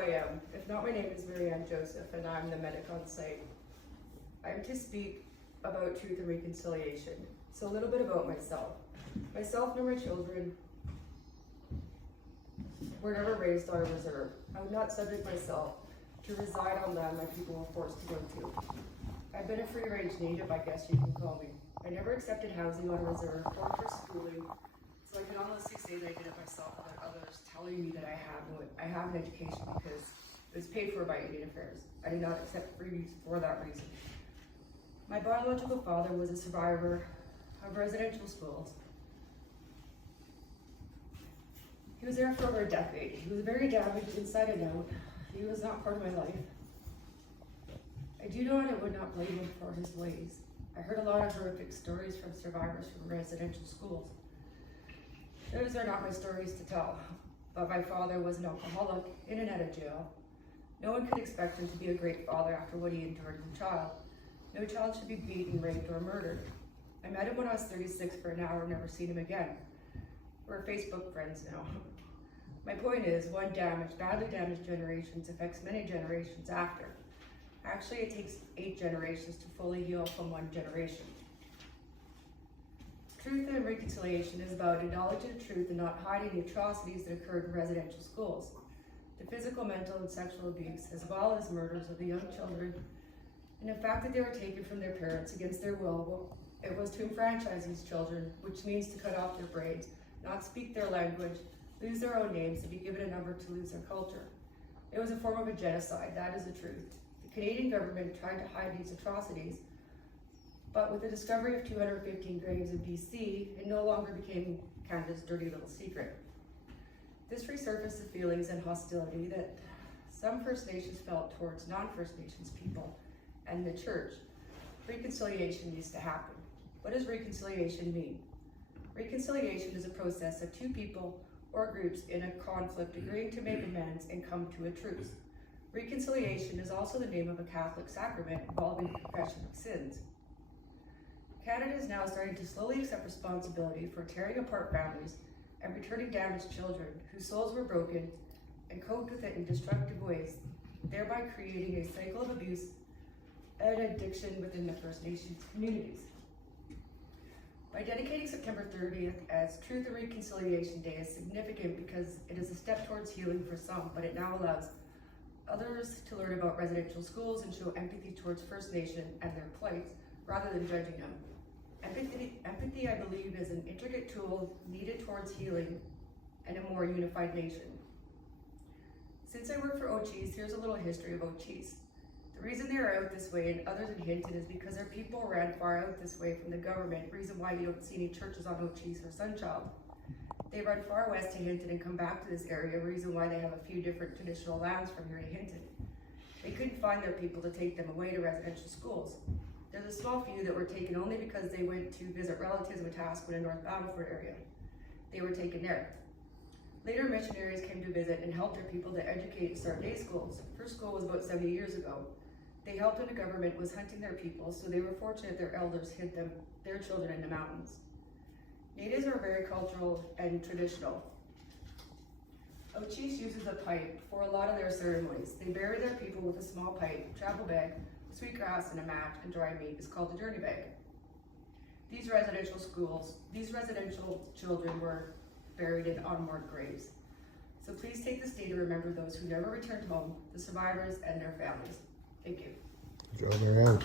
I am. If not, my name is Marianne Joseph, and I'm the medic on site. I'm to speak about truth and reconciliation. So a little bit about myself. Myself and my children were never raised on a reserve. I would not subject myself to reside on land my people were forced to go to. I've been a free-range native, I guess you can call me. I never accepted housing on a reserve or for schooling, so I can honestly say that I did it myself without others telling me that I have an education because it was paid for by Indian Affairs. I did not accept freebies for that reason. My biological father was a survivor of residential schools. He was there for over a decade. He was very damaged inside and out. He was not part of my life. I do know, and I would not blame him for his ways. I heard a lot of horrific stories from survivors from residential schools. Those are not my stories to tell, but my father was an alcoholic in and out of jail. No one could expect him to be a great father after what he endured as a child. No child should be beaten, raped, or murdered. I met him when I was 36 for an hour and never seen him again. We're Facebook friends now. My point is, one badly damaged generations affects many generations after. Actually, it takes 8 generations to fully heal from one generation. Truth and reconciliation is about acknowledging the truth and not hiding the atrocities that occurred in residential schools. The physical, mental, and sexual abuse, as well as murders of the young children, and the fact that they were taken from their parents against their will, it was to enfranchise these children, which means to cut off their brains, not speak their language, lose their own names, and be given a number to lose their culture. It was a form of a genocide, that is the truth. The Canadian government tried to hide these atrocities, but with the discovery of 215 graves in BC, it no longer became Canada's dirty little secret. This resurfaced the feelings and hostility that some First Nations felt towards non-First Nations people and the church. Reconciliation needs to happen. What does reconciliation mean? Reconciliation is a process of 2 people or groups in a conflict agreeing to make amends and come to a truce. Reconciliation is also the name of a Catholic sacrament involving the confession of sins. Canada is now starting to slowly accept responsibility for tearing apart families and returning damaged children whose souls were broken and coped with it in destructive ways, thereby creating a cycle of abuse and addiction within the First Nations communities. By dedicating September 30th as Truth and Reconciliation Day is significant because it is a step towards healing for some, but it now allows others to learn about residential schools and show empathy towards First Nation and their plights, rather than judging them. Empathy, I believe, is an intricate tool needed towards healing and a more unified nation. Since I work for Ochis, here's a little history of Ochis. The reason they are out this way and others in Hinton is because their people ran far out this way from the government, reason why you don't see any churches on Ochis or Sunchild. They run far west to Hinton and come back to this area, reason why they have a few different traditional lands from here to Hinton. They couldn't find their people to take them away to residential schools. There's a small few that were taken only because they went to visit relatives in Wetaskiwin and North Battleford area. They were taken there. Later, missionaries came to visit and helped their people to educate and start day schools. First school was about 70 years ago. They helped when the government was hunting their people, so they were fortunate their elders hid their children in the mountains. Natives are very cultural and traditional. Ochis uses a pipe for a lot of their ceremonies. They bury their people with a small pipe, travel bag, sweetgrass, and a mat, and dry meat is called a journey bag. These residential children were buried in unmarked graves. So please take this day to remember those who never returned home, the survivors and their families. Thank you. Good job, Marianne.